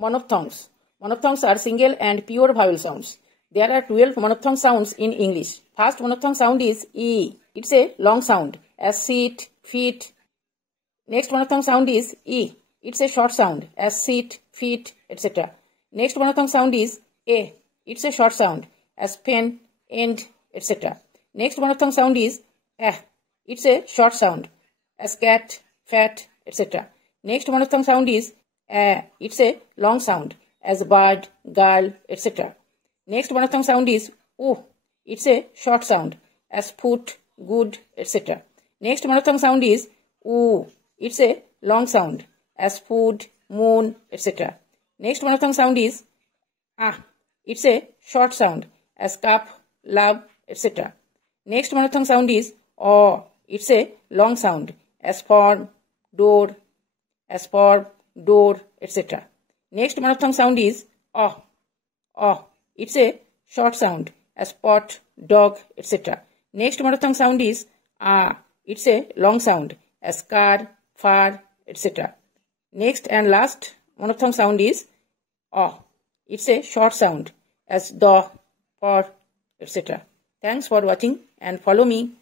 Monophthongs. Monophthongs are single and pure vowel sounds. There are 12 monophthong sounds in English. First monophthong sound is E. It's a long sound as sit, feet. Next monophthong sound is E. It's a short sound as sit, feet, etc. Next monophthong sound is A. It's a short sound as pen, end, etc. Next monophthong sound is A. It's a short sound as cat, fat, etc. Next monophthong sound is A. It's a long sound as bird, girl, etc. Next monophthong sound is O. It's a short sound as foot, good, etc. Next monophthong sound is U. It's a long sound as food, moon, etc. Next monophthong sound is A. It's a short sound as cup, love, etc. Next monophthong sound is O. It's a long sound as form, door, etc. Next monophthong sound is O. O. It's a short sound as pot, dog, etc. Next monophthong sound is A. It's a long sound as car, far, etc. Next and last monophthong sound is O. It's a short sound as the, for, etc. Thanks for watching and follow me.